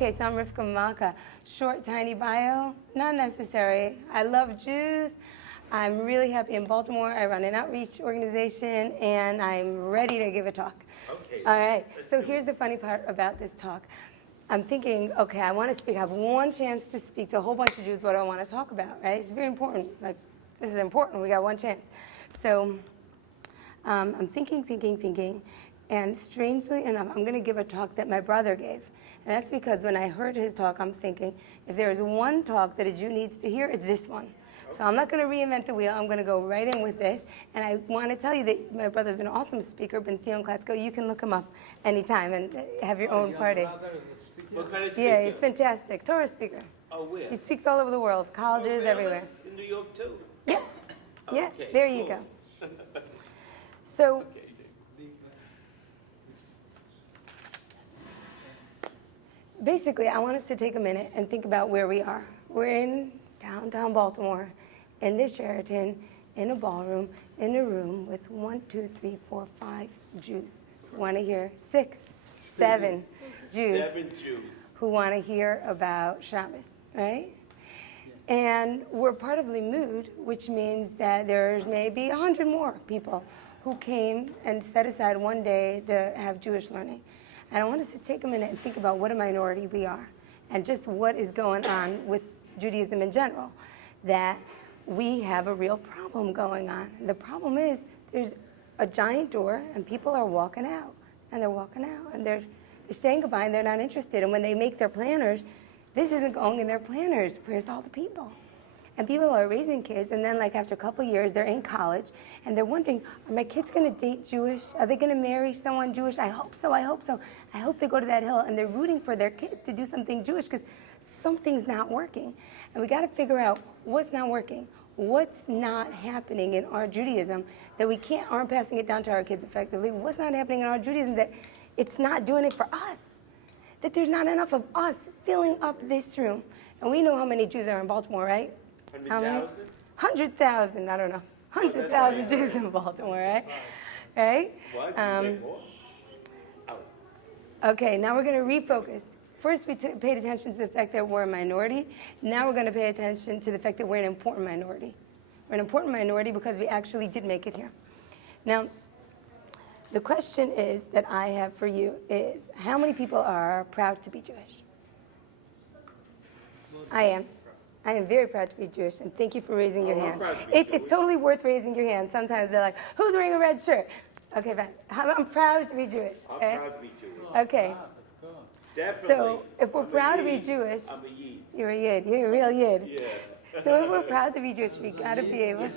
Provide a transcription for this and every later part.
Okay, so I'm Rivka Malka. Short, tiny bio, not necessary. I love Jews. I'm really happy in Baltimore. I run an outreach organization, and I'm ready to give a talk. Okay. All right, so here's the funny part about this talk. I'm thinking, okay, I want to speak. I have one chance to speak to a whole bunch of Jews what I want to talk about, right? It's very important. Like, this is important. We got one chance. So I'm thinking, and strangely enough, I'm going to give a talk that my brother gave. And that's because when I heard his talk, I'm thinking, if there is one talk that a Jew needs to hear, it's this one. So I'm not going to reinvent the wheel. I'm going to go right in with this. And I want to tell you that my brother's an awesome speaker, Ben Sion Klatsko. You can look him up anytime and have your own party. What kind of speaker? Yeah, he's fantastic. Torah speaker. Oh, where? He speaks all over the world, colleges, really? everywhere. In New York, too? Yeah. Yeah, Okay, there you cool. go. So basically, I want us to take a minute and think about where we are. We're in downtown Baltimore, in this Sheraton, in a ballroom, in a room with 1, 2, 3, 4, 5 Jews who want to hear 6, 7 Jews 7 Jews. who want to hear about Shabbos, right? And we're part of Limud, which means that there's maybe 100 more people who came and set aside one day to have Jewish learning. And I want us to take a minute and think about what a minority we are and just what is going on with Judaism in general, that we have a real problem going on. The problem is there's a giant door and people are walking out, and they're walking out, and they're saying goodbye, and they're not interested. And when they make their planners, this isn't going in their planners. Where's all the people? And people are raising kids, and then like after a couple of years, they're in college, and they're wondering, are my kids going to date Jewish? Are they going to marry someone Jewish? I hope so, I hope so. I hope they go to that hill, and they're rooting for their kids to do something Jewish because something's not working. And we got to figure out what's not working, what's not happening in our Judaism that we aren't passing it down to our kids effectively, what's not happening in our Judaism that it's not doing it for us, that there's not enough of us filling up this room. And we know how many Jews are in Baltimore, right? 100,000? 100,000, I don't know. 100,000 Jews in Baltimore, right? Right? What? You say more? Okay, now we're going to refocus. First, we paid attention to the fact that we're a minority. Now we're going to pay attention to the fact that we're an important minority. We're an important minority because we actually did make it here. Now, the question is that I have for you is, how many people are proud to be Jewish? I am. I am very proud to be Jewish, and thank you for raising your hand. It's totally worth raising your hand. Sometimes they're like, who's wearing a red shirt? Okay, fine. I'm proud to be Jewish. I'm Okay? proud to be Jewish. Okay. Definitely. So if we're I'm a proud to be Yid. Jewish, I'm a Yid. you're a Yid. You're a real Yid. Yeah. So if we're proud to be Jewish, we got to be able.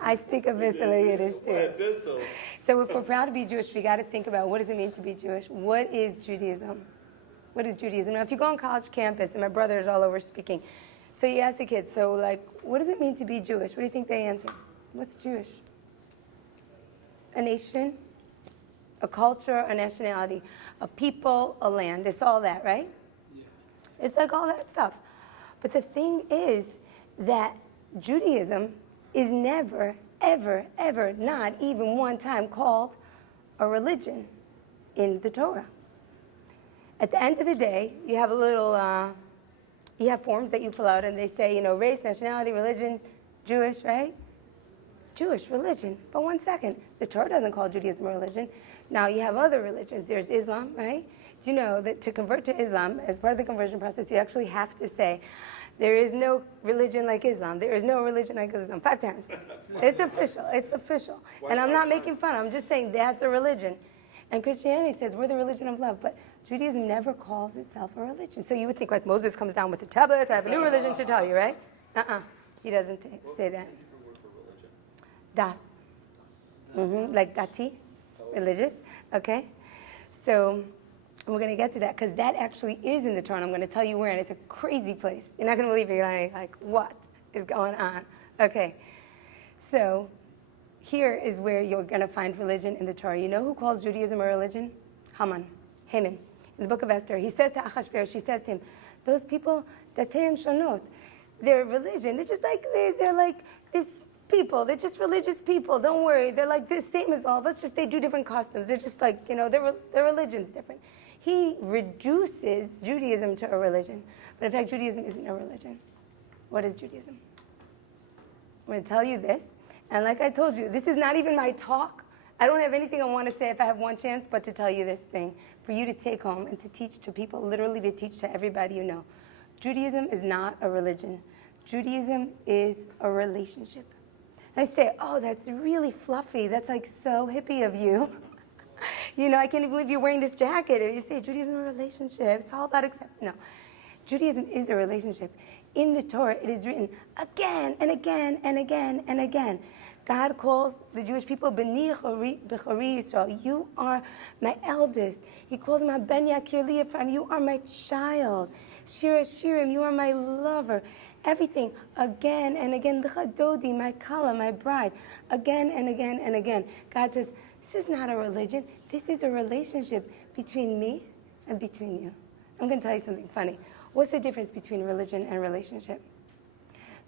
I speak a bit of Yiddish too. So if we're proud to be Jewish, we got to think about what does it mean to be Jewish? What is Judaism? What is Judaism? Now, if you go on college campus, and my brother is all over speaking, so you ask the kids, so like, what does it mean to be Jewish? What do you think they answer? What's Jewish? A nation, a culture, a nationality, a people, a land. It's all that, right? Yeah. It's like all that stuff. But the thing is that Judaism is never, ever, ever, not even one time called a religion in the Torah. At the end of the day, you have a little, you have forms that you fill out, and they say, race, nationality, religion, Jewish, right? Jewish religion. But one second, the Torah doesn't call Judaism a religion. Now, you have other religions. There's Islam, right? Do you know that to convert to Islam, as part of the conversion process, you actually have to say, there is no religion like Islam. There is no religion like Islam. 5 times. It's official. It's official. And I'm not making fun. I'm just saying that's a religion. And Christianity says we're the religion of love, but Judaism never calls itself a religion. So you would think like Moses comes down with the tablets, I have a new religion to tell you, right? He doesn't say that. Das. Like dati, religious, okay? So we're going to get to that because that actually is in the Torah. I'm going to tell you where, and it's a crazy place. You're not going to believe it. You're like, what is going on? Okay, so here is where you're going to find religion in the Torah. You know who calls Judaism a religion? Haman. In the book of Esther, he says to Achashverosh, she says to him, those people, dateim shonot, their religion, they're just like, they're like this people. They're just religious people. Don't worry. They're like the same as all of us, just they do different customs. They're just like, their religion's different. He reduces Judaism to a religion. But in fact, Judaism isn't a religion. What is Judaism? I'm going to tell you this. And like I told you, this is not even my talk. I don't have anything I want to say if I have one chance but to tell you this thing, for you to take home and to teach to people, literally to teach to everybody you know. Judaism is not a religion. Judaism is a relationship. And I say, oh, that's really fluffy. That's like so hippie of you. I can't even believe you're wearing this jacket. You say Judaism is a relationship. It's all about acceptance. No. Judaism is a relationship. In the Torah, it is written again and again and again and again. God calls the Jewish people, B'ni B'chori Yisrael. You are my eldest. He calls them, Ben Yakir Li Ephraim. You are my child. Shira Shirim. You are my lover. Everything again and again. L'chadodi, my kala, my bride. Again and again and again. God says, this is not a religion. This is a relationship between me and between you. I'm going to tell you something funny. What's the difference between religion and relationship?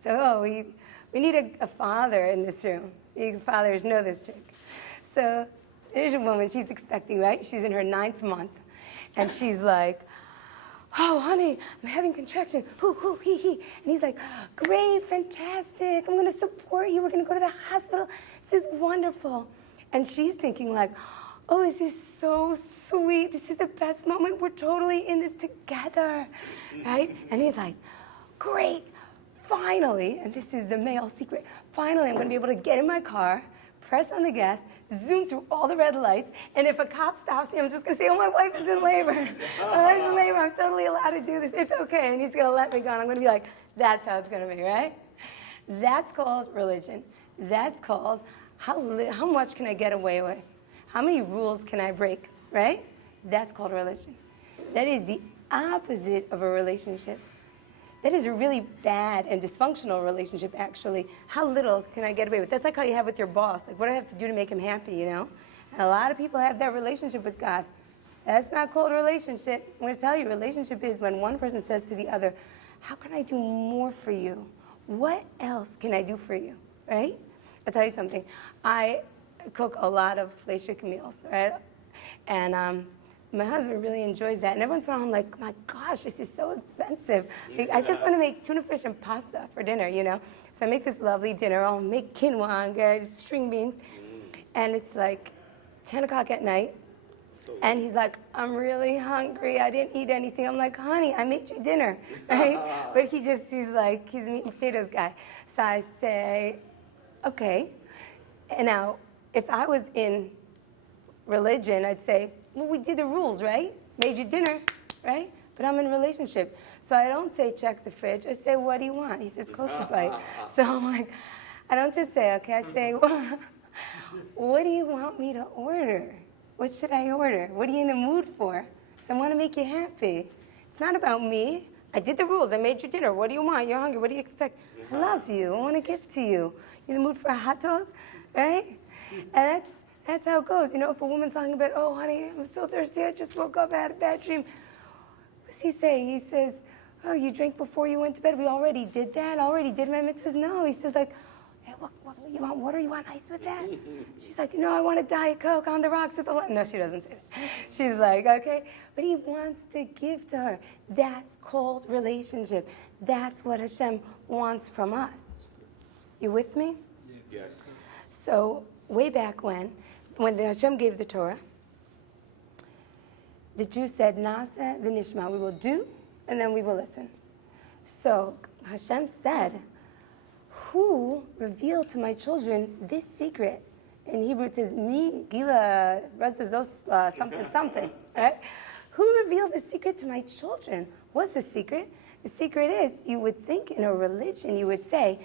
So, we need a father in this room. You fathers know this trick. So there's a woman, she's expecting, right? She's in her 9th month. And she's like, oh, honey, I'm having contraction. Hoo, hoo, hee, hee. And he's like, great, fantastic. I'm going to support you. We're going to go to the hospital. This is wonderful. And she's thinking like, oh, this is so sweet. This is the best moment. We're totally in this together, right? And he's like, great. Finally, and this is the male secret, finally I'm going to be able to get in my car, press on the gas, zoom through all the red lights, and if a cop stops me, I'm just going to say, oh, my wife is in labor. My wife's in labor. I'm totally allowed to do this. It's okay. And he's going to let me go. And I'm going to be like, that's how it's going to be, right? That's called religion. That's called how much can I get away with? How many rules can I break, right? That's called religion. That is the opposite of a relationship. That is a really bad and dysfunctional relationship, actually. How little can I get away with? That's like how you have with your boss. Like, what do I have to do to make him happy, And a lot of people have that relationship with God. That's not called a relationship. I'm going to tell you, relationship is when one person says to the other, how can I do more for you? What else can I do for you, right? I'll tell you something. I cook a lot of fleishik meals, right? And my husband really enjoys that. And every once in a while, I'm like, my gosh, this is so expensive. Like, I just want to make tuna fish and pasta for dinner, So I make this lovely dinner. I'll make quinoa and get string beans. And it's like 10 o'clock at night. And he's like, I'm really hungry. I didn't eat anything. I'm like, honey, I made you dinner, right? But he's a meat and potatoes guy. So I say, okay. And now, if I was in religion, I'd say, well, we did the rules, right? Made you dinner, right? But I'm in a relationship. So I don't say, check the fridge. I say, what do you want? He says, kosher bite. So I'm like, I don't just say, okay. I say, well, what do you want me to order? What should I order? What are you in the mood for? So I want to make you happy. It's not about me. I did the rules. I made you dinner. What do you want? You're hungry. What do you expect? I love you. I want to give to you. You in the mood for a hot dog? Right? And that's how it goes. If a woman's lying in bed, oh, honey, I'm so thirsty. I just woke up. I had a bad dream. What does he say? He says, oh, you drank before you went to bed? We already did that? Already did my mitzvahs? No. He says, like, hey, what, you want water? You want ice with that? She's like, no, I want a Diet Coke on the rocks with the lime. No, she doesn't say that. She's like, okay. But he wants to give to her. That's called relationship. That's what Hashem wants from us. You with me? Yes. So way back when the Hashem gave the Torah, the Jews said, Nasa v'nishma, we will do, and then we will listen. So Hashem said, who revealed to my children this secret? In Hebrew it says, Mi gila razazos something, right? Who revealed the secret to my children? What's the secret? The secret is, you would think in a religion, you would say,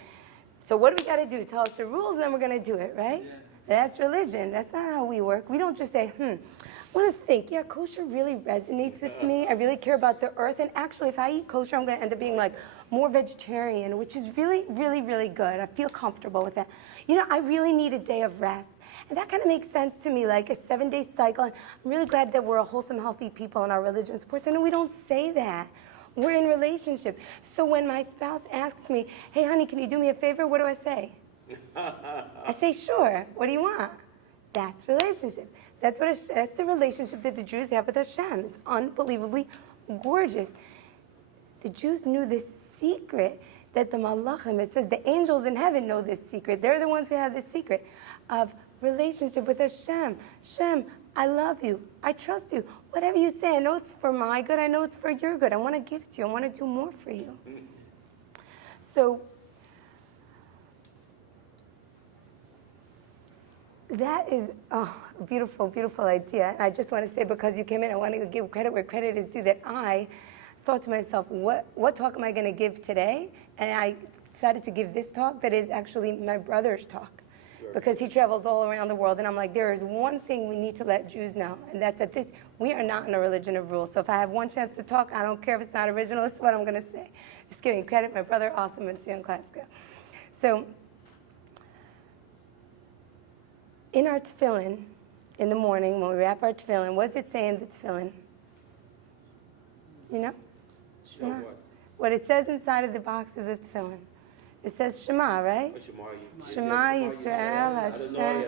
so what do we got to do? Tell us the rules, and then we're going to do it, right? Yeah. That's religion. That's not how we work. We don't just say, I want to think, yeah, kosher really resonates with me. I really care about the earth. And actually, if I eat kosher, I'm going to end up being like more vegetarian, which is really, really, really good. I feel comfortable with that. I really need a day of rest. And that kind of makes sense to me, like a 7-day cycle. And I'm really glad that we're a wholesome, healthy people and our religion supports it. And we don't say that. We're in relationship. So when my spouse asks me, hey, honey, can you do me a favor? What do I say? I say, sure. What do you want? That's relationship. That's the relationship that the Jews have with Hashem. It's unbelievably gorgeous. The Jews knew this secret that the Malachim, it says the angels in heaven know this secret. They're the ones who have this secret of relationship with Hashem. Hashem, I love you. I trust you. Whatever you say, I know it's for my good. I know it's for your good. I want to give to you. I want to do more for you. So that is a beautiful, beautiful idea. And I just want to say, because you came in, I want to give credit where credit is due, that I thought to myself, what talk am I going to give today? And I decided to give this talk that is actually my brother's talk, because he travels all around the world. And I'm like, there is one thing we need to let Jews know, and that's that we are not in a religion of rules. So if I have one chance to talk, I don't care if it's not original, this is what I'm going to say. Just giving credit, my brother, awesome, and Sion Klaska. So in our tefillin, in the morning, when we wrap our tefillin, what does it say in the tefillin? You know? Shema. What it says inside of the boxes of tefillin. It says Shema, right? Shema Yisrael Hashem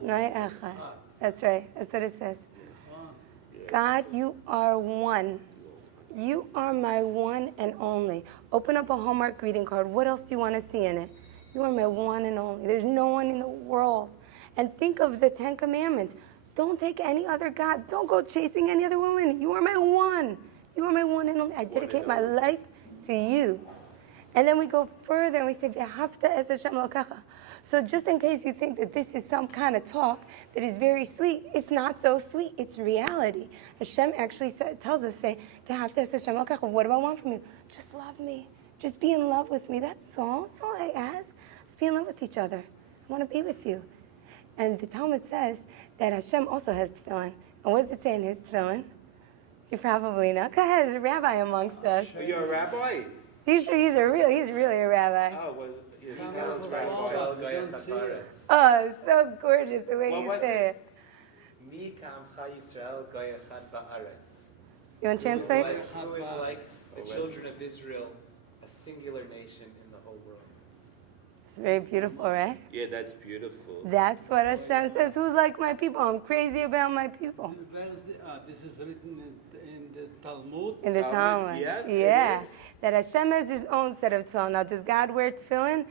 Adonai Echad. That's right. That's what it says. God, you are one. You are my one and only. Open up a Hallmark greeting card. What else do you want to see in it? You are my one and only. There's no one in the world. And think of the 10 Commandments. Don't take any other gods. Don't go chasing any other woman. You are my one. You are my one and only. I dedicate my life to you. And then we go further and we say, V'ahavta es Hashem Elokecha. So just in case you think that this is some kind of talk that is very sweet, it's not so sweet. It's reality. Hashem actually tells us, say, V'ahavta es Hashem Elokecha. What do I want from you? Just love me. Just be in love with me. That's all. That's all I ask. Let's be in love with each other. I want to be with you. And the Talmud says that Hashem also has tefillin. And what does it say in his tefillin? You probably know. Go ahead, there's a rabbi amongst us. You're a rabbi? He's really a rabbi. Oh, well, he's not a rabbi. Oh, so gorgeous the way you say it. You want to translate? Who is like the children of Israel, a singular nation in the whole world. It's very beautiful, right? Yeah, that's beautiful. That's what Hashem says. Who's like my people? I'm crazy about my people. This is written in the Talmud. In the Talmud. Yes, yeah. it is. That Hashem has his own set of tefillin. Now, does God wear tefillin?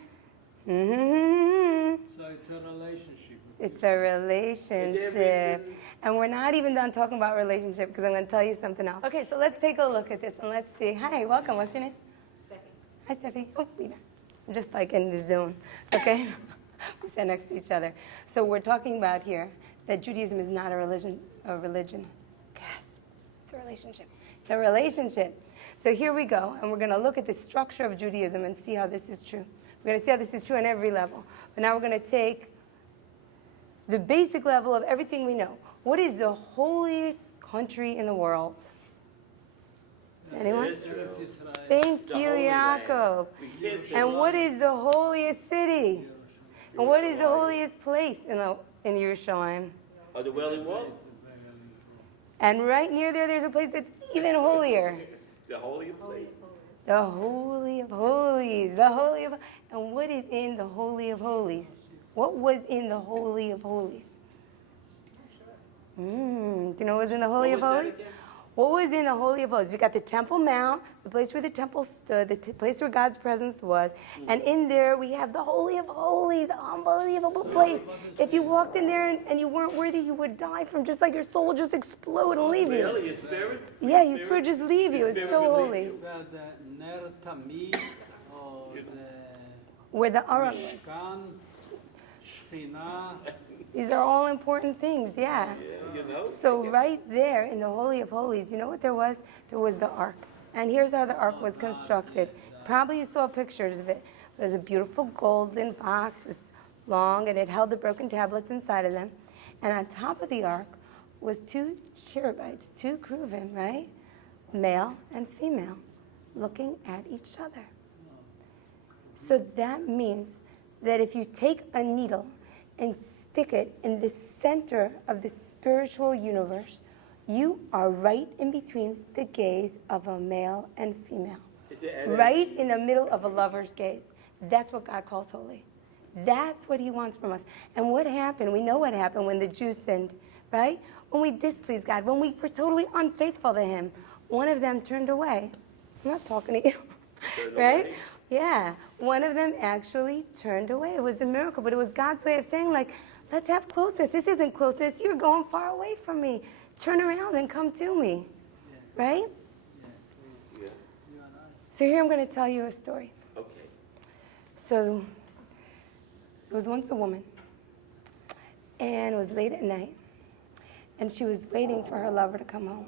Mm-hmm. So it's a relationship. It's a relationship. And we're not even done talking about relationship, because I'm going to tell you something else. Okay, so let's take a look at this and let's see. Hi, welcome. What's your name? Steffi. Hi, Steffi. Oh, Lena. I'm just like in the zone, okay? We sit next to each other. So we're talking about here that Judaism is not a religion. Yes, it's a relationship. It's a relationship. So here we go, and we're going to look at the structure of Judaism and see how this is true. We're going to see how this is true on every level. But now we're going to take the basic level of everything we know. What is the holiest country in the world? Anyone? Israel. Thank The you, Holy Land. Yaakov. We can't say And what wrong. is the holiest city? And what is the holiest place in Yerushalayim? Oh, the Wailing Wall? And right near there, there's a place that's even holier. The holy place? The Holy of Holies. The Holy of... And what is in the Holy of Holies? What was in the Holy of Holies? Do you know what was in the Holy of What was that Holies? again? What was in the Holy of Holies? We got the Temple Mount, the place where the temple stood, the place where God's presence was. And in there, we have the Holy of Holies, unbelievable place. If you walked in there and you weren't worthy, you would die from just like your soul would just explode and leave you. Really? Your spirit? Yeah, your spirit just leave you. It's Spirit so will leave holy. you. Where the Ner Tamid or the Where the Aram is. Mishkan, Shechina. These are all important things, yeah. Yeah, you know? So right there in the Holy of Holies, you know what there was? There was the Ark. And here's how the Ark was constructed. Probably you saw pictures of it. It was a beautiful golden box. It was long, and it held the broken tablets inside of them. And on top of the Ark was two cherubites, two cruvim, right? Male and female, looking at each other. So that means that if you take a needle and stick it in the center of the spiritual universe, you are right in between the gaze of a male and female. Is it Right in the middle of a lover's gaze. That's what God calls holy. That's what he wants from us. And what happened? We know what happened when the Jews sinned, right? When we displeased God, when we were totally unfaithful to him, one of them turned away. I'm not talking to you, right? Away. Yeah, one of them actually turned away. It was a miracle, but it was God's way of saying, like, let's have closeness. This isn't closeness. You're going far away from me. Turn around and come to me, right? Yeah. So here I'm going to tell you a story. Okay. So there was once a woman, and it was late at night, and she was waiting for her lover to come home.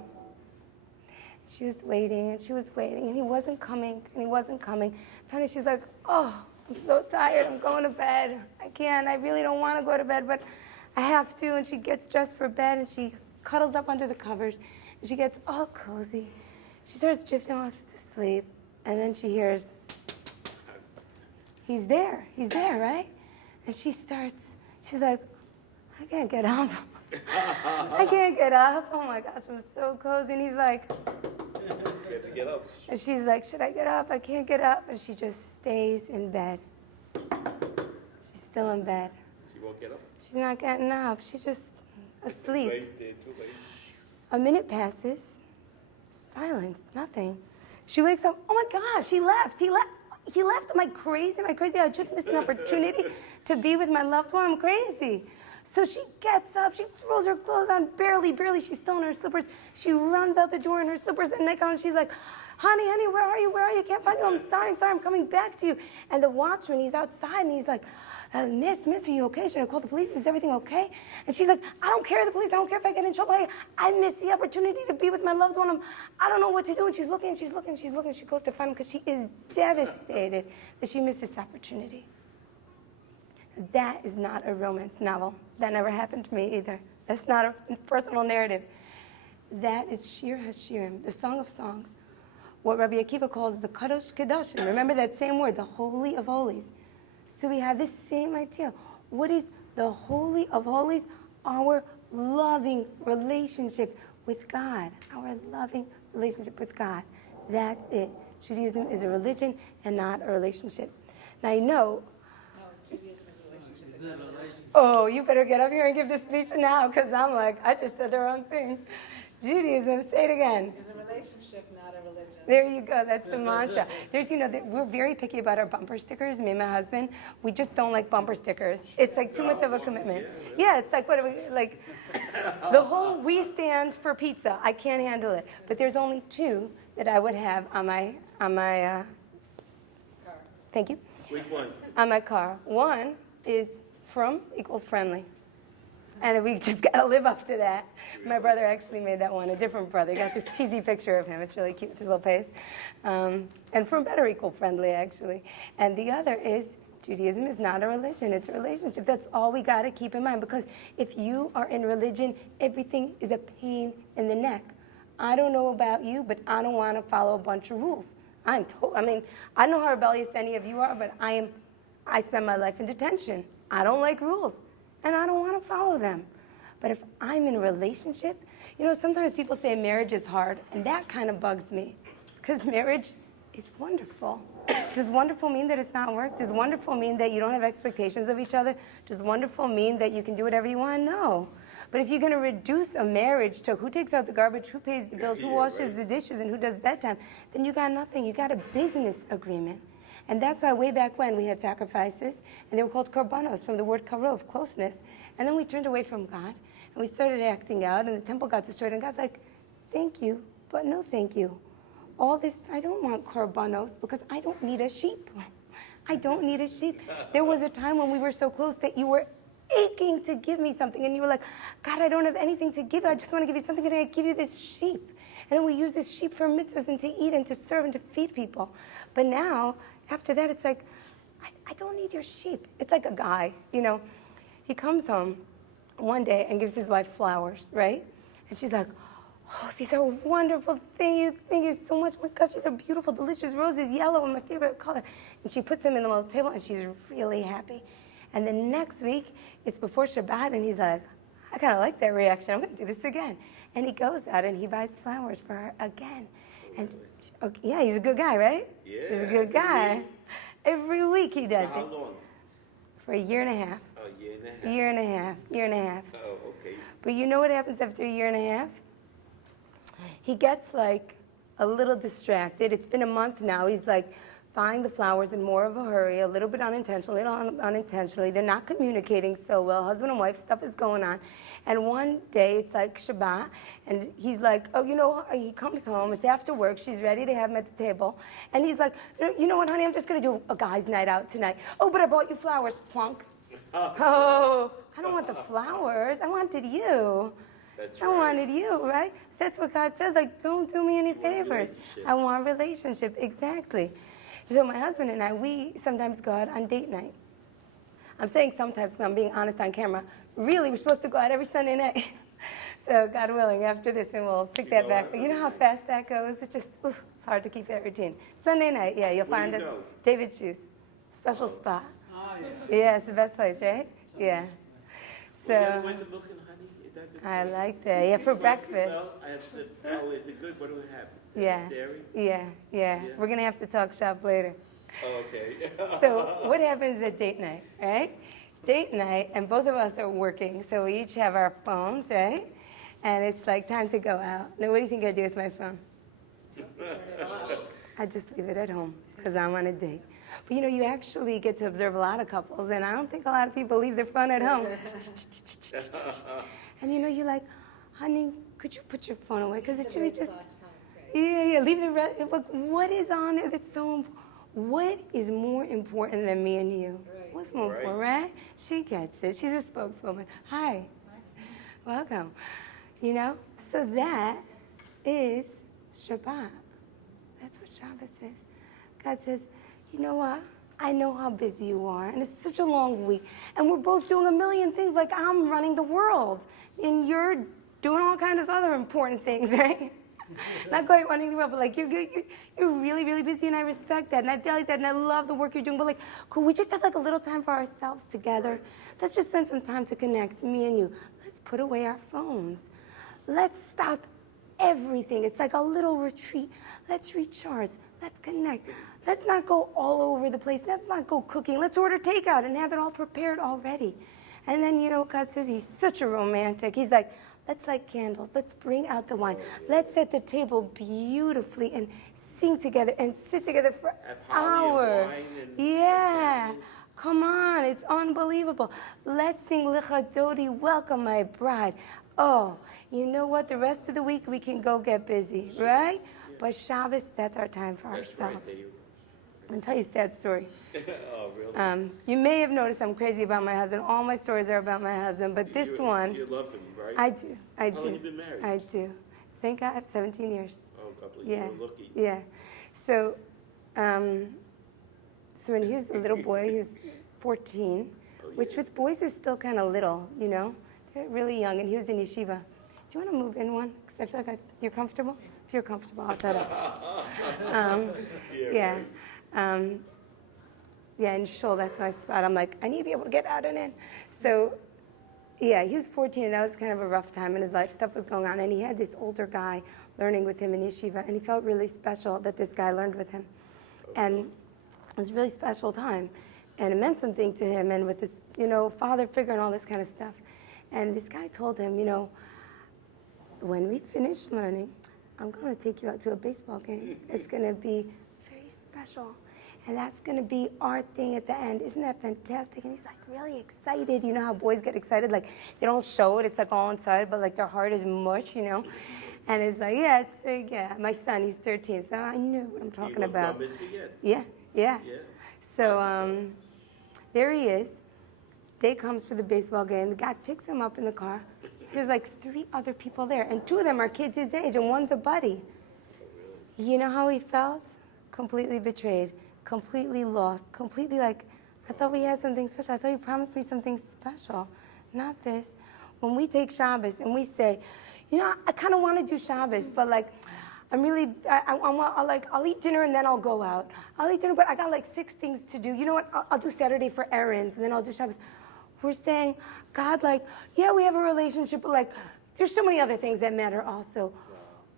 She was waiting, and she was waiting, and he wasn't coming, and he wasn't coming. Finally, she's like, oh, I'm so tired. I'm going to bed. I can't. I really don't want to go to bed, but I have to. And she gets dressed for bed, and she cuddles up under the covers, and she gets all cozy. She starts drifting off to sleep, and then she hears, he's there, right? And she's like, I can't get up. I can't get up. Oh my gosh, I'm so cozy. And he's like, You have to get up. and she's like, should I get up? I can't get up. And she just stays in bed. She's still in bed. She won't get up. She's not getting up. She's just asleep. Too late. A minute passes. Silence. Nothing. She wakes up. Oh my gosh, he left. He left. Am I crazy? I just missed an opportunity to be with my loved one. I'm crazy. So she gets up. She throws her clothes on. Barely. She's still in her slippers. She runs out the door in her slippers and nightgown. And she's like, honey, where are you? I can't find you. I'm sorry. I'm coming back to you. And the watchman, he's outside, and he's like, Miss, are you okay? Should I call the police? Is everything okay? And she's like, I don't care, the police. I don't care if I get in trouble. I missed the opportunity to be with my loved one. I don't know what to do. And she's looking. She goes to find him because she is devastated that she missed this opportunity. That is not a romance novel. That never happened to me either. That's not a personal narrative. That is Shir HaShirim, the Song of Songs, what Rabbi Akiva calls the Kadosh Kedoshim. Remember that same word, the Holy of Holies. So we have this same idea. What is the Holy of Holies? Our loving relationship with God. Our loving relationship with God. That's it. Judaism is a religion and not a relationship. Now you know. Judaism is a relationship. Oh, you better get up here and give this speech now, because I'm like, I just said the wrong thing. Judaism, say it again. It's a relationship, not a religion. There you go. That's the mantra. We're very picky about our bumper stickers. Me and my husband, we just don't like bumper stickers. It's like too much of a commitment. Yeah, it's like we stand for pizza. I can't handle it. But there's only two that I would have on my Car. thank you. Which one? On my car. One is from equals friendly. And we just got to live up to that. My brother actually made that one, a different brother. He got this cheesy picture of him. It's really cute with his little face. And from better equal friendly, actually. And the other is Judaism is not a religion. It's a relationship. That's all we got to keep in mind. Because if you are in religion, everything is a pain in the neck. I don't know about you, but I don't want to follow a bunch of rules. I don't know how rebellious any of you are, but I spend my life in detention. I don't like rules. And I don't want to follow them. But if I'm in a relationship, sometimes people say marriage is hard, and that kind of bugs me. Because marriage is wonderful. Does wonderful mean that it's not work? Does wonderful mean that you don't have expectations of each other? Does wonderful mean that you can do whatever you want? No. But if you're going to reduce a marriage to who takes out the garbage, who pays the bills, who washes the dishes, and who does bedtime, then you got nothing. You got a business agreement. And that's why way back when we had sacrifices, and they were called korbanos, from the word karov, closeness. And then we turned away from God, and we started acting out, and the temple got destroyed, and God's like, thank you, but no thank you. All this, I don't want korbanos, because I don't need a sheep. I don't need a sheep. There was a time when we were so close that you were aching to give me something, and you were like, God, I don't have anything to give you. I just want to give you something, and I give you this sheep. And then we use this sheep for mitzvahs and to eat and to serve and to feed people. But now, after that, it's like, I don't need your sheep. It's like a guy, he comes home one day and gives his wife flowers, right? And she's like, oh, these are wonderful. Thank you so much. Oh my gosh, these are beautiful, delicious roses, yellow, and my favorite color. And she puts them in the middle of the table, and she's really happy. And the next week, it's before Shabbat, and he's like, I kind of like that reaction. I'm going to do this again. And he goes out, and he buys flowers for her again. And okay, yeah, he's a good guy, right? Yeah. He's a good guy. Every week he does How it. long? for a year and a half. A year and a half. Year and a half. Year and a half. Oh, okay. But you know what happens after a year and a half? He gets like a little distracted. It's been a month now. He's like buying the flowers in more of a hurry, a little bit unintentionally, unintentionally. They're not communicating so well. Husband and wife, stuff is going on. And one day it's like Shabbat, and he's like, oh, you know, he comes home. It's after work. She's ready to have him at the table. And he's like, you know what, honey, I'm just going to do a guy's night out tonight. Oh, but I bought you flowers, plunk. Oh, I don't want the flowers. I wanted you. That's I wanted you, right? That's what God says. Like, don't do me any favors. I want relationship. Exactly. So my husband and I, we sometimes go out on date night. I'm saying sometimes, because I'm being honest on camera. Really, we're supposed to go out every Sunday night. So God willing, after this one, we'll pick that back. But you know how fast that goes? It's just, it's hard to keep that routine. Sunday night, yeah, you'll find us. David Shoes. Special spot. Ah, yeah. Yeah, it's the best place, right? Yeah. So Went to look, honey? Is that the I place? like that. Yeah, for breakfast. Well, I said, oh, is it good? What do we have? Yeah. Dairy? Yeah. Yeah. We're going to have to talk shop later. Oh, okay. So what happens at date night, right? Date night, and both of us are working, so we each have our phones, right? And it's like time to go out. Now, what do you think I do with my phone? I just leave it at home because I'm on a date. But you know, you actually get to observe a lot of couples, and I don't think a lot of people leave their phone at home. And you know, you're like, honey, could you put your phone away? Because it should be just, yeah, leave the rest. Look, what is on there that's so important? What is more important than me and you? Right. What's more important, right? She gets it. She's a spokeswoman. Hi. Welcome. You know? So that is Shabbat. That's what Shabbos is. God says, you know what? I know how busy you are, and it's such a long week, and we're both doing a million things, like I'm running the world, and you're doing all kinds of other important things, right? Not quite running the world, but like you're really, really busy, and I respect that, and I value that, and I love the work you're doing, but like, could we just have like a little time for ourselves together? Let's just spend some time to connect, me and you. Let's put away our phones. Let's stop everything. It's like a little retreat. Let's recharge. Let's connect. Let's not go all over the place. Let's not go cooking. Let's order takeout and have it all prepared already. And then, you know, God says he's such a romantic. He's like, let's light candles. Let's bring out the wine. Let's set the table beautifully and sing together and sit together for hours. Yeah. Come on. It's unbelievable. Let's sing Licha Dodi, welcome my bride. Oh, you know what? The rest of the week we can go get busy, right? But Shabbos, that's our time for ourselves. I'll tell you a sad story. Oh, really? You may have noticed I'm crazy about my husband. All my stories are about my husband, but this one, You love him, right? I do. How long you been married? I do. Thank God, 17 years. Oh, a couple of Yeah, years. You're lucky. yeah. So, so when he was a little boy, he was 14, which with boys is still kind of little, you know? They're really young, and he was in yeshiva. Do you want to move in one? Because I feel like you're comfortable? If you're comfortable, I'll tell you. Yeah. Yeah, in Shul, that's my spot. I'm like, I need to be able to get out and in. So, yeah, he was 14, and that was kind of a rough time in his life. Stuff was going on, and he had this older guy learning with him in yeshiva, and he felt really special that this guy learned with him. And it was a really special time, and it meant something to him, and with this, you know, father figure and all this kind of stuff. And this guy told him, you know, when we finish learning, I'm going to take you out to a baseball game. It's going to be very special. And that's going to be our thing at the end. Isn't that fantastic? And he's like really excited. You know how boys get excited? Like they don't show it. It's like all inside, but like their heart is mush, you know? And it's like, yeah, it's yeah. My son, he's 13, so I knew what I'm talking about. Yeah. So there he is. Day comes for the baseball game. The guy picks him up in the car. There's like 3 other people there, and 2 of them are kids his age, and one's a buddy. You know how he felt? Completely betrayed, completely lost, completely like, I thought we had something special. I thought you promised me something special. Not this. When we take Shabbos and we say, you know, I kind of want to do Shabbos, but like, I'll eat dinner and then I'll go out. I'll eat dinner, but I got like 6 things to do. You know what? I'll do Saturday for errands, and then I'll do Shabbos. We're saying, God, like, yeah, we have a relationship, but like, there's so many other things that matter also.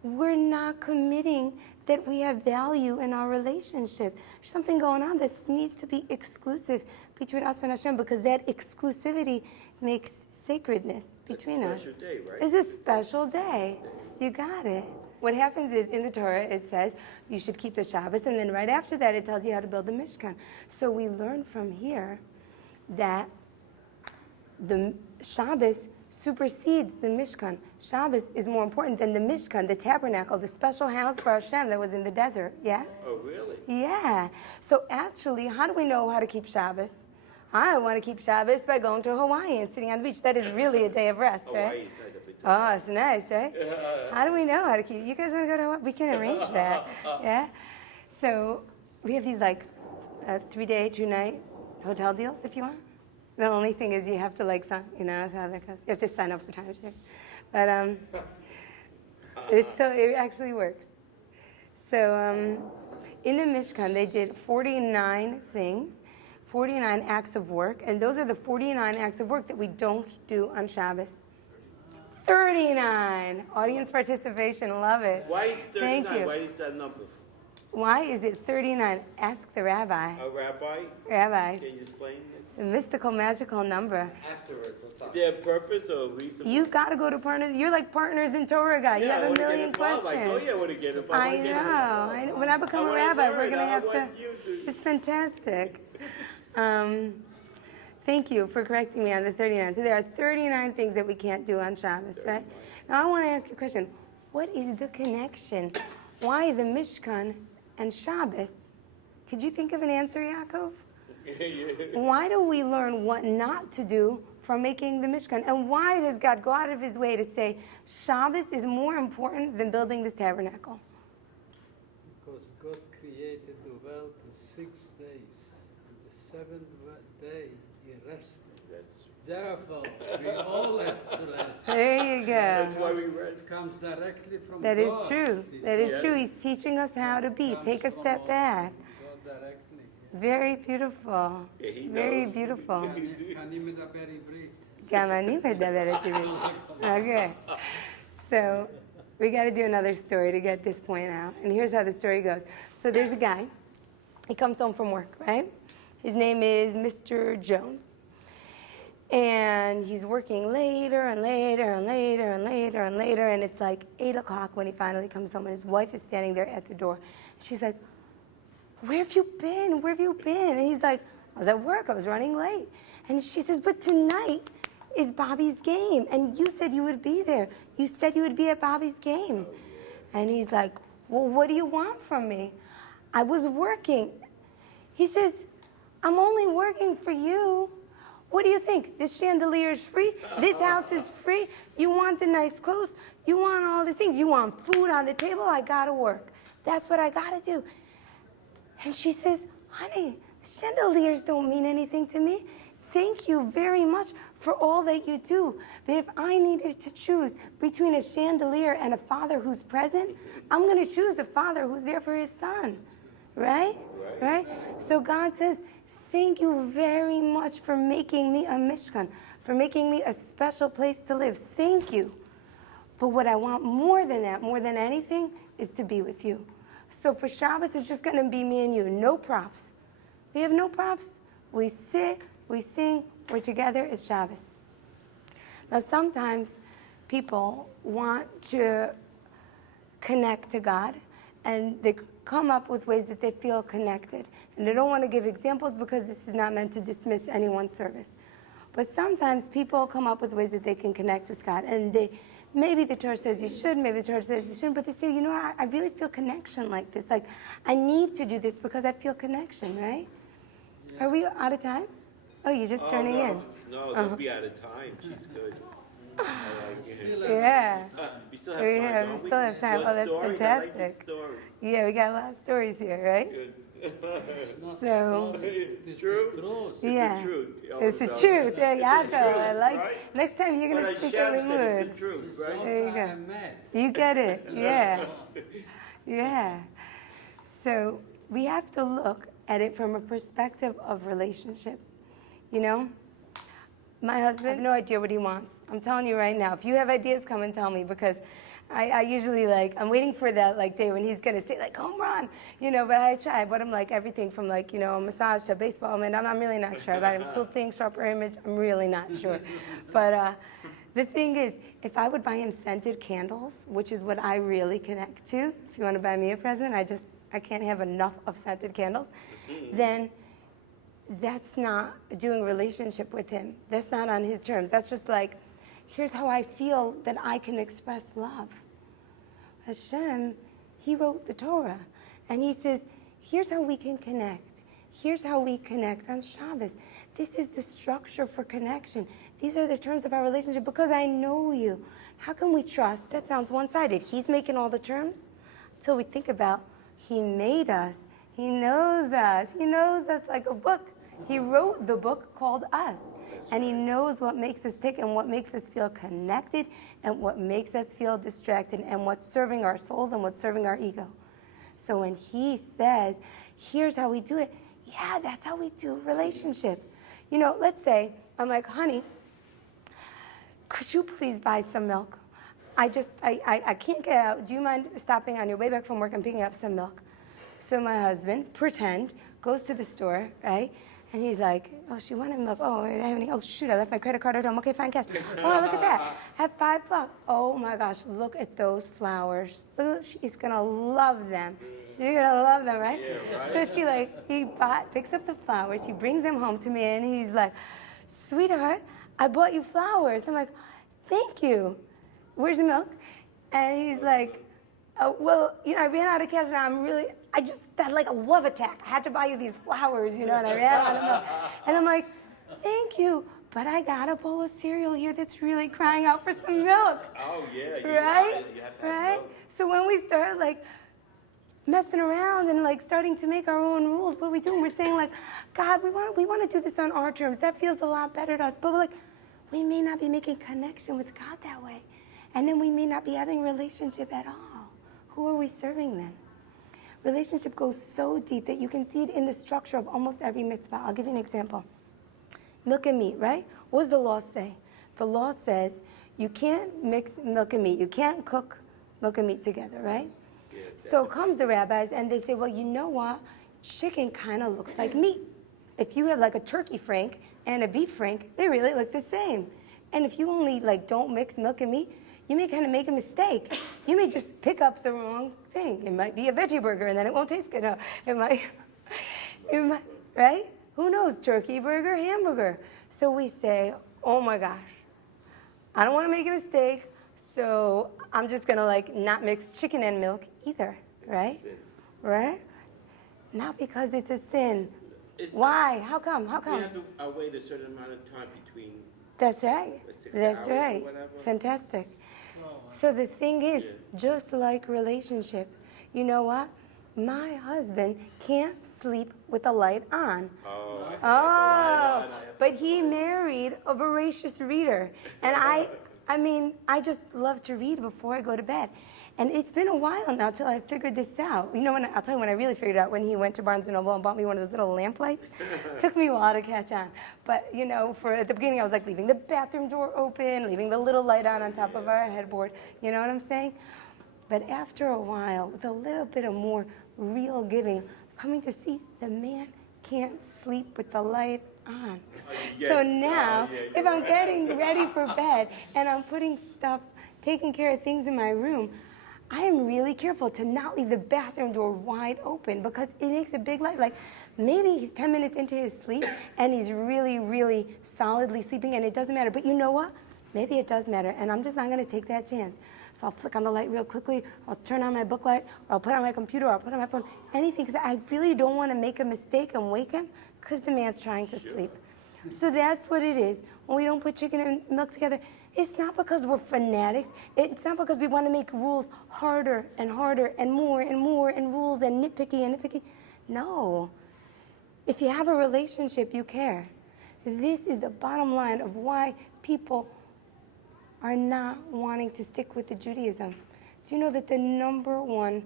we're not committing that we have value in our relationship. There's something going on that needs to be exclusive between us and Hashem, because that exclusivity makes sacredness between us. It's a special day, right? It's a special day. You got it. What happens is, in the Torah, it says you should keep the Shabbos, and then right after that, it tells you how to build the Mishkan. So we learn from here that the Shabbos supersedes the Mishkan. Shabbos is more important than the Mishkan, the tabernacle, the special house for Hashem that was in the desert. Yeah? Oh, really? Yeah. So actually, how do we know how to keep Shabbos? I want to keep Shabbos by going to Hawaii and sitting on the beach. That is really a day of rest, right? Hawaii's not a big deal. Oh, it's nice, right? How do we know how to keep? You guys want to go to Hawaii? We can arrange that. Yeah. So we have these like 3-day, 2-night hotel deals if you want. The only thing is you have to like sign, that's how that goes. You have to sign up for timeshare. But it actually works. So in the Mishkan, they did 49 things, 49 acts of work, and those are the 49 acts of work that we don't do on Shabbos. 39. Audience participation, love it. Why is 39? Thank you. Why is that number? Why is it 39? Ask the rabbi. A rabbi? Rabbi. Can you explain it? It's a mystical, magical number. Afterwards, we'll talk. Is there a purpose or a reason? You got to go to partners. You're like partners in Torah, guy. You Yeah, I have a wanna get million involved. questions. Like, oh, yeah, I want to get involved. I know. When I become a rabbi, we're going to have to. You to. It's fantastic. Thank you for correcting me on the 39. So there are 39 things that we can't do on Shabbos, right? Now I want to ask you a question. What is the connection? Why the Mishkan and Shabbos? Could you think of an answer, Yaakov? Why do we learn what not to do from making the Mishkan? And why does God go out of his way to say Shabbos is more important than building this tabernacle? Because God created the world in 6 days. And the 7th day, he rested. Therefore, we all have to rest. There you go. That's why we rest. It comes directly from That God. is true. That is true. He's teaching us how to be. Take a step back. God directly. Very beautiful. Yeah, he Very knows. beautiful. אני מדבר עברית. גם אני מדברת עברית. Okay. So we got to do another story to get this point out. And here's how the story goes. So there's a guy. He comes home from work, right? His name is Mr. Jones. And he's working later and later and later and later and later. And it's like 8 o'clock when he finally comes home. And his wife is standing there at the door. She's like, where have you been? Where have you been? And he's like, I was at work. I was running late. And she says, but tonight is Bobby's game. And you said you would be there. You said you would be at Bobby's game. And he's like, well, what do you want from me? I was working. He says, I'm only working for you. What do you think? This chandelier is free? This house is free? You want the nice clothes? You want all these things? You want food on the table? I gotta work. That's what I gotta do. And she says, honey, chandeliers don't mean anything to me. Thank you very much for all that you do. But if I needed to choose between a chandelier and a father who's present, I'm gonna choose a father who's there for his son. Right? Right? So God says, thank you very much for making me a Mishkan, for making me a special place to live. Thank you. But what I want more than that, more than anything, is to be with you. So for Shabbos, it's just going to be me and you. No props. We have no props. We sit, we sing, we're together. It's Shabbos. Now, sometimes people want to connect to God, and they come up with ways that they feel connected. And they don't want to give examples because this is not meant to dismiss anyone's service. But sometimes people come up with ways that they can connect with God. And maybe the Torah says you should, maybe the Torah says you shouldn't, but they say, I really feel connection like this. Like, I need to do this because I feel connection, right? Yeah. Are we out of time? Oh, you're just turning in. No, don't be out of time. She's good. I like it. Yeah. We still have time, we still have time. Oh, that's stories? fantastic. I like these stories. Yeah, we got a lot of stories here, right? Good. So, True? yeah. It's the truth. It's the truth. Yeah, Yaakov, I like. Right? Next time you're gonna But speak Hashem in the said mood. it's the truth, right? There you go. You get it. Yeah. Yeah. So we have to look at it from a perspective of relationship. My husband, I have no idea what he wants. I'm telling you right now. If you have ideas, come and tell me, because I usually I'm waiting for that day when he's gonna say home run, but I try. But I'm everything from massage to baseball. I mean, I'm really not sure about him. Cool thing, sharper image. I'm really not sure. But the thing is, if I would buy him scented candles, which is what I really connect to. If you want to buy me a present, I can't have enough of scented candles. Then that's not doing a relationship with him. That's not on his terms. That's just here's how I feel that I can express love. Hashem, he wrote the Torah. And he says, here's how we can connect. Here's how we connect on Shabbos. This is the structure for connection. These are the terms of our relationship because I know you. How can we trust? That sounds one-sided. He's making all the terms. Until we think about, he made us. He knows us. He knows us like a book. He wrote the book called Us. And he knows what makes us tick and what makes us feel connected and what makes us feel distracted and what's serving our souls and what's serving our ego. So when he says, here's how we do it, yeah, that's how we do relationship. Let's say, I'm honey, could you please buy some milk? I can't get out. Do you mind stopping on your way back from work and picking up some milk? So my husband, pretend, goes to the store, right? And he's oh, she wanted milk. Oh, I have any? Oh, shoot, I left my credit card at home. Okay, fine, cash. Oh, look at that. Have $5. Oh, my gosh, look at those flowers. She's going to love them. She's going to love them, right? Yeah, right. So he picks up the flowers. He brings them home to me, and he's sweetheart, I bought you flowers. I'm thank you. Where's the milk? And he's well, I ran out of cash, and I just had a love attack. I had to buy you these flowers, and I ran out of milk. And I'm thank you, but I got a bowl of cereal here that's really crying out for some milk. Oh, yeah. Right? You have to have Right? milk. So when we start, messing around and, starting to make our own rules, what are we doing? We're saying, God, we want to do this on our terms. That feels a lot better to us. But, we may not be making connection with God that way. And then we may not be having relationship at all. Who are we serving then? Relationship goes so deep that you can see it in the structure of almost every mitzvah. I'll give you an example. Milk and meat, right? What does the law say? The law says you can't mix milk and meat. You can't cook milk and meat together, right? Yeah, So comes the rabbis and they say, well, you know what? Chicken kind of looks like meat. If you have a turkey frank and a beef frank, they really look the same. And if you only don't mix milk and meat, you may kind of make a mistake. You may just pick up the wrong thing. It might be a veggie burger, and then it won't taste good. No, it might, right? Who knows? Turkey burger, hamburger. So we say, oh my gosh, I don't want to make a mistake, so I'm just going to not mix chicken and milk either, right? Right? Not because it's a sin. Why? How come? You have to wait a certain amount of time between. That's right. 6 That's hours or right. whatever. Fantastic. So the thing is, just like relationship, you know what? My husband can't sleep with the light on. But he married a voracious reader. And I just love to read before I go to bed. And it's been a while now till I figured this out. I'll tell you when I really figured it out, when he went to Barnes & Noble and bought me one of those little lamp lights. It took me a while to catch on. But, at the beginning I was leaving the bathroom door open, leaving the little light on top of our headboard. You know what I'm saying? But after a while, with a little bit of more real giving, coming to see the man can't sleep with the light on. So now, if I'm getting ready for bed and I'm putting stuff, taking care of things in my room, I am really careful to not leave the bathroom door wide open because it makes a big light. Maybe he's 10 minutes into his sleep and he's really, really solidly sleeping and it doesn't matter. But you know what? Maybe it does matter and I'm just not going to take that chance. So I'll flick on the light real quickly, I'll turn on my book light, or I'll put on my computer, or I'll put on my phone, anything, because I really don't want to make a mistake and wake him because the man's trying to sleep. So that's what it is. When we don't put chicken and milk together, it's not because we're fanatics. It's not because we want to make rules harder and harder and more and rules and nitpicky. No. If you have a relationship, you care. This is the bottom line of why people are not wanting to stick with the Judaism. Do you know that the number one,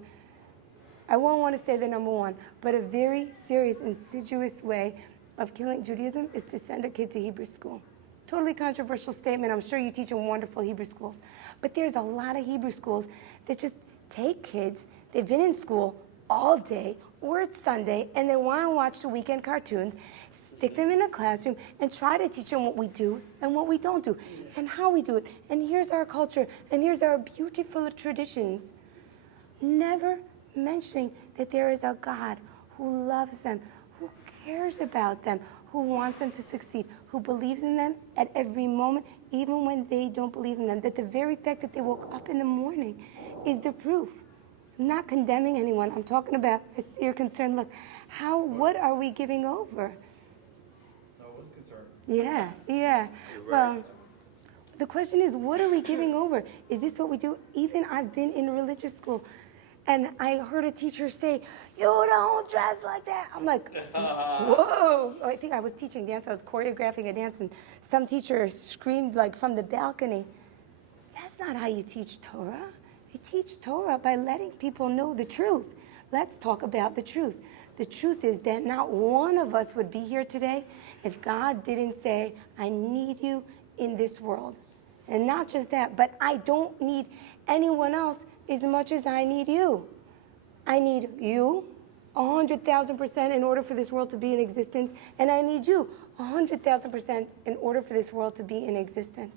I won't want to say the number one, but a very serious, insidious way of killing Judaism is to send a kid to Hebrew school. Totally controversial statement. I'm sure you teach in wonderful Hebrew schools. But there's a lot of Hebrew schools that just take kids, they've been in school all day, or it's Sunday, and they want to watch the weekend cartoons, stick them in a classroom, and try to teach them what we do and what we don't do, and how we do it. And here's our culture, and here's our beautiful traditions. Never mentioning that there is a God who loves them, who cares about them, who wants them to succeed, who believes in them at every moment, even when they don't believe in them. That the very fact that they woke up in the morning is the proof. I'm not condemning anyone. I'm talking about, I see your concern. Look, what are we giving over? No one concerned. Yeah. Well, the question is, what are we giving over? Is this what we do? Even I've been in religious school, and I heard a teacher say, "You don't dress like that." I'm like, whoa. I think I was teaching dance. I was choreographing a dance, and some teacher screamed like from the balcony, "That's not how you teach Torah. You teach Torah by letting people know the truth." Let's talk about the truth. The truth is that not one of us would be here today if God didn't say, "I need you in this world." And not just that, but I don't need anyone else as much as I need you. I need you 100,000% in order for this world to be in existence, and I need you 100,000% in order for this world to be in existence.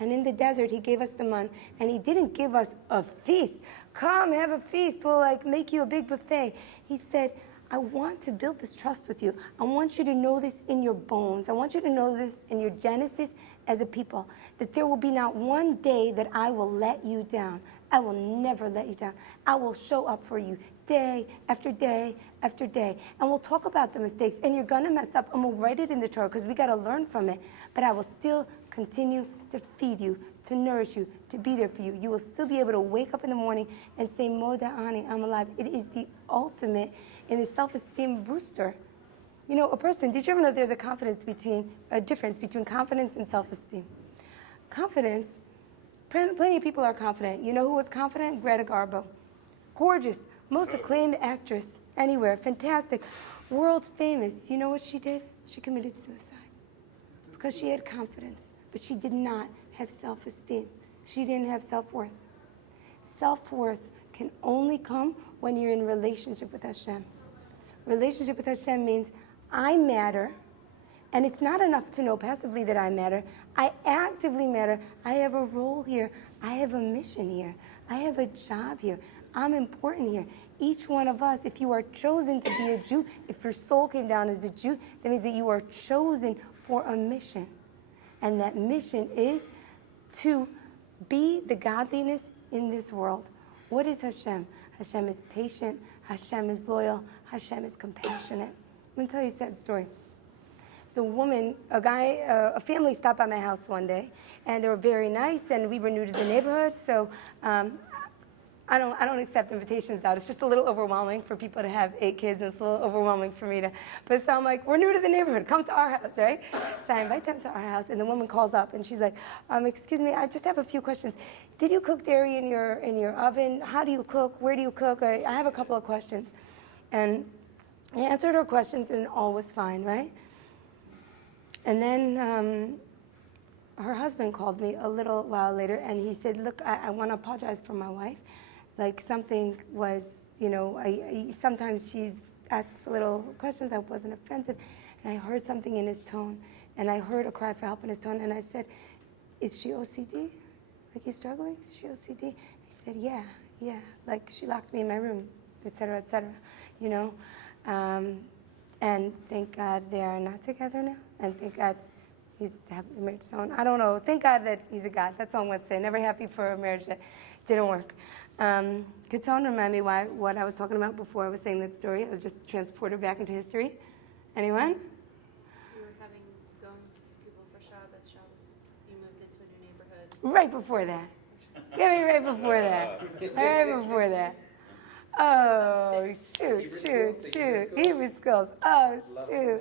And in the desert, he gave us the man, and he didn't give us a feast. Come, have a feast. We'll make you a big buffet. He said, I want to build this trust with you. I want you to know this in your bones. I want you to know this in your genesis as a people, that there will be not one day that I will let you down. I will never let you down. I will show up for you day after day after day. And we'll talk about the mistakes. And you're going to mess up, and we'll write it in the Torah because we got to learn from it. But I will still continue to feed you, to nourish you, to be there for you. You will still be able to wake up in the morning and say, Moda'ani, I'm alive. It is the ultimate in a self-esteem booster. You know, did you ever know there's a difference between confidence and self-esteem? Confidence, plenty of people are confident. You know who was confident? Greta Garbo. Gorgeous, most acclaimed actress anywhere, fantastic, world famous. You know what she did? She committed suicide because she had confidence, but she did not have self-esteem. She didn't have self-worth. Self-worth can only come when you're in relationship with Hashem. Relationship with Hashem means I matter, and it's not enough to know passively that I matter. I actively matter. I have a role here. I have a mission here. I have a job here. I'm important here. Each one of us, if you are chosen to be a Jew, if your soul came down as a Jew, that means that you are chosen for a mission. And that mission is to be the godliness in this world. What is Hashem? Hashem is patient. Hashem is loyal. Hashem is compassionate. I'm going to tell you a sad story. So a family stopped by my house one day, and they were very nice, and we were new to the neighborhood, so I don't accept invitations out. It's just a little overwhelming for people to have 8 kids, and it's a little overwhelming for me to. But so I'm like, we're new to the neighborhood. Come to our house, right? So I invite them to our house, and the woman calls up, and she's like, excuse me, I just have a few questions. Did you cook dairy in your oven? How do you cook? Where do you cook? I have a couple of questions. And I answered her questions, and all was fine, right? And then her husband called me a little while later, and he said, look, I want to apologize for my wife. Like something was, sometimes she asks little questions. I wasn't offensive. And I heard something in his tone, and I heard a cry for help in his tone, and I said, is she OCD? Like, you struggling? Is she OCD? He said, yeah. Like, she locked me in my room, et cetera, and thank God they are not together now. And thank God he's happily married to someone. I don't know. Thank God that he's a God. That's all I'm going to say. Never happy for a marriage that didn't work. Could someone remind me what I was talking about before I was saying that story? I was just transported back into history. Anyone? You were going to see people for Shabbos. You moved into a new neighborhood. Right before that. Give me right before that. Right before that. Oh, shoot. Hebrew skills. Oh, shoot.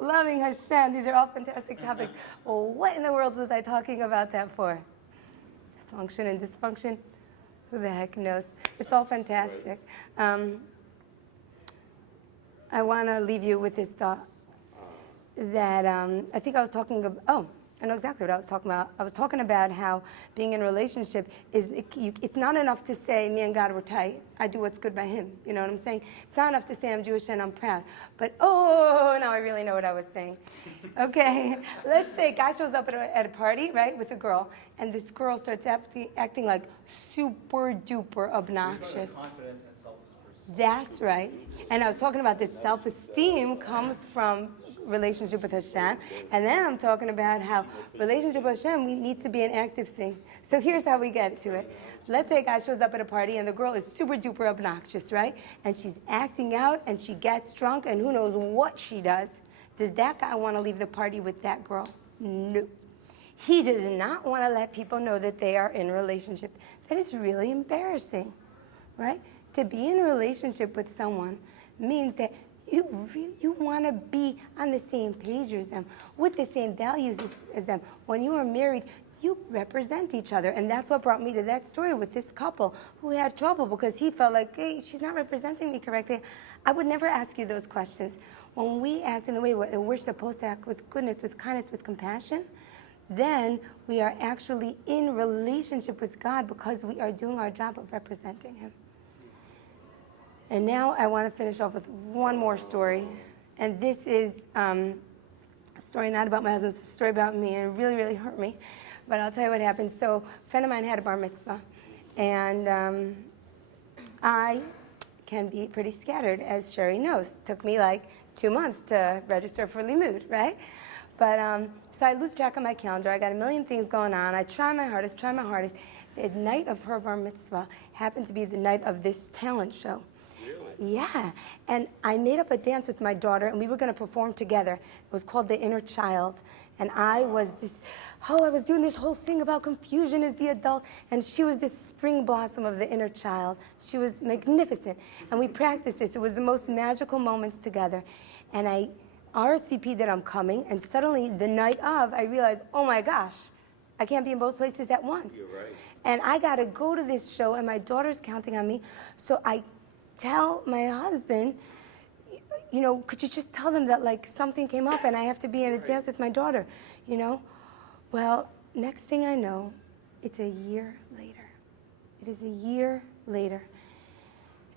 Loving Hashem. These are all fantastic topics. Well, what in the world was I talking about that for? Function and dysfunction? Who the heck knows? It's all fantastic. I want to leave you with this thought that I think I was talking about. I know exactly what I was talking about. I was talking about how being in a relationship it's not enough to say me and God were tight. I do what's good by him. You know what I'm saying? It's not enough to say I'm Jewish and I'm proud. But now I really know what I was saying. Okay, let's say a guy shows up at a party, right, with a girl, and this girl starts acting like super duper obnoxious. Confidence and self-esteem. That's right. And I was talking about this self-esteem comes from relationship with Hashem. And then I'm talking about how relationship with Hashem needs to be an active thing. So here's how we get to it. Let's say a guy shows up at a party and the girl is super duper obnoxious, right? And she's acting out and she gets drunk and who knows what she does. Does that guy want to leave the party with that girl? No. He does not want to let people know that they are in a relationship. That is really embarrassing, right? To be in a relationship with someone means that you want to be on the same page as them, with the same values as them. When you are married, you represent each other. And that's what brought me to that story with this couple who had trouble because he felt like, hey, she's not representing me correctly. I would never ask you those questions. When we act in the way we're supposed to act, with goodness, with kindness, with compassion, then we are actually in relationship with God because we are doing our job of representing him. And now I want to finish off with one more story. And this is a story not about my husband, it's a story about me, and it really, really hurt me. But I'll tell you what happened. So a friend of mine had a bar mitzvah. And I can be pretty scattered, as Sherry knows. It took me like 2 months to register for Limud, right? But so I lose track of my calendar. I got a million things going on. I try my hardest. The night of her bar mitzvah happened to be the night of this talent show. Yeah, and I made up a dance with my daughter, and we were going to perform together. It was called The Inner Child, and I was doing this whole thing about confusion as the adult, and she was this spring blossom of the inner child. She was magnificent, and we practiced this. It was the most magical moments together, and I RSVP'd that I'm coming, and suddenly, the night of, I realized, oh my gosh, I can't be in both places at once. You're right. And I got to go to this show, and my daughter's counting on me, so I tell my husband, you know, could you just tell them that like something came up and I have to be in a dance with my daughter, you know? Well, next thing I know, it's a year later. It is a year later.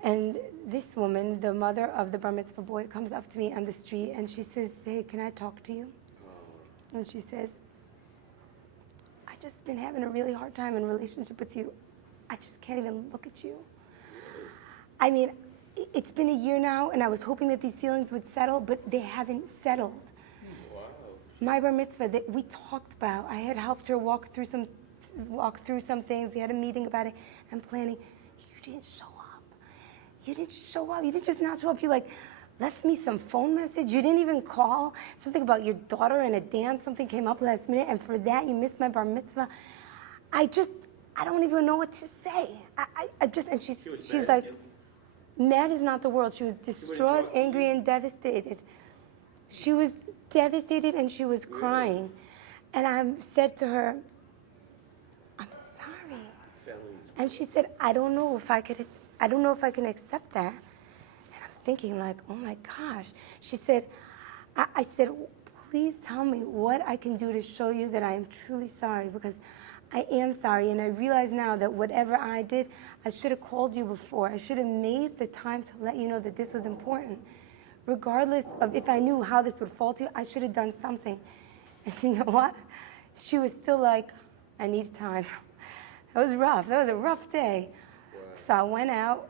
And this woman, the mother of the bar mitzvah boy, comes up to me on the street and she says, hey, can I talk to you? And she says, I just been having a really hard time in relationship with you. I just can't even look at you. I mean, it's been a year now, and I was hoping that these feelings would settle, but they haven't settled. Wow. My bar mitzvah that we talked about, I had helped her walk through some things. We had a meeting about it and planning. You didn't show up. You didn't show up. You didn't just not show up. You like left me some phone message. You didn't even call. Something about your daughter and a dance. Something came up last minute, and for that you missed my bar mitzvah. I don't even know what to say. And she's like. Mad is not the word. She was distraught, angry, and devastated. She was devastated and she was crying. And I said to her, I'm sorry. And she said, I don't know if I can accept that. And I'm thinking like, oh my gosh. She said, I said, please tell me what I can do to show you that I am truly sorry, because I am sorry, and I realize now that whatever I did, I should have called you before. I should have made the time to let you know that this was important. Regardless of if I knew how this would fall to you, I should have done something. And you know what? She was still like, I need time. It was rough. That was a rough day. Wow. So I went out,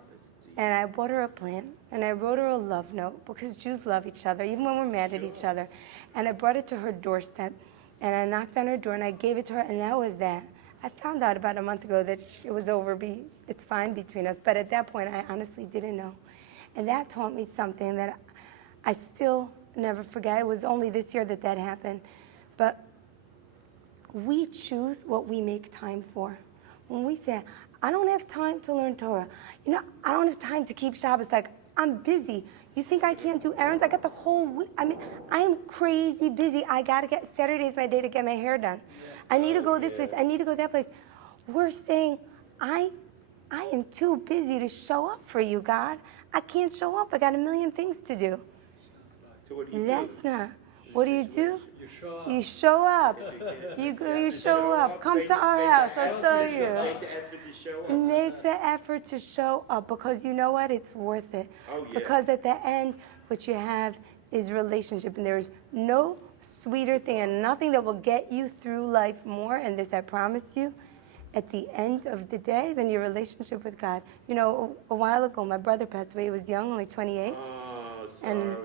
and I bought her a plant, and I wrote her a love note, because Jews love each other, even when we're mad at each other. And I brought it to her doorstep. And I knocked on her door, and I gave it to her, and that was that. I found out about a month ago that it was over, it's fine between us. But at that point, I honestly didn't know. And that taught me something that I still never forget. It was only this year that happened. But we choose what we make time for. When we say, I don't have time to learn Torah. You know, I don't have time to keep Shabbos. Like, I'm busy. You think I can't do errands? I got the whole week. I mean, I am crazy busy. I got to get, Saturday's my day to get my hair done. I need to go this place. I need to go that place. We're saying, I am too busy to show up for you, God. I can't show up. I got a million things to do. So what do you That's do? not. What do? You show up. You show up. You show up. Come to our house. I'll show you. Make the effort to show up. Make the effort to show up, because you know what? It's worth it. Oh, yeah. Because at the end, what you have is relationship, and there's no sweeter thing and nothing that will get you through life more, and this I promise you, at the end of the day, than your relationship with God. You know, a while ago, my brother passed away. He was young, only 28. Oh, sorry. And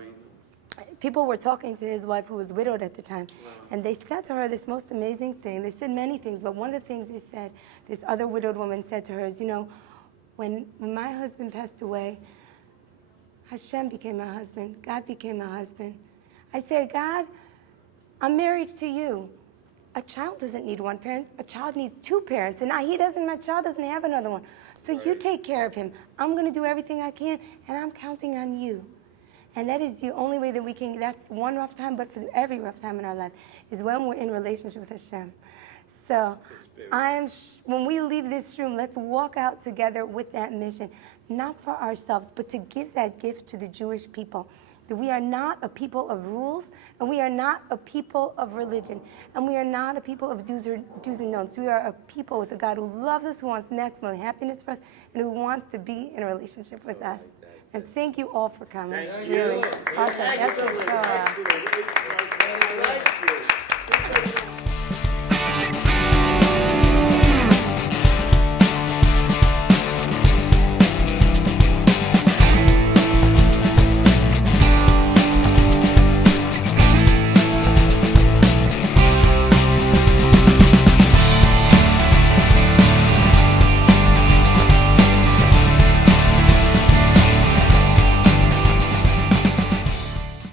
people were talking to his wife, who was widowed at the time, and they said to her this most amazing thing. They said many things, but one of the things they said, this other widowed woman said to her is, you know, when my husband passed away, Hashem became my husband. God became my husband. I said, God, I'm married to you. A child doesn't need one parent. A child needs two parents. And my child doesn't have another one. So you take care of him. I'm going to do everything I can, and I'm counting on you. And that is the only way that we can, that's one rough time, but for every rough time in our life, is when we're in relationship with Hashem. So when we leave this room, let's walk out together with that mission, not for ourselves, but to give that gift to the Jewish people. That we are not a people of rules, and we are not a people of religion, and we are not a people of do's and don'ts. We are a people with a God who loves us, who wants maximum happiness for us, and who wants to be in a relationship with us. And thank you all for coming. Thank Really you. awesome. Thank you That's so your much. Thank you.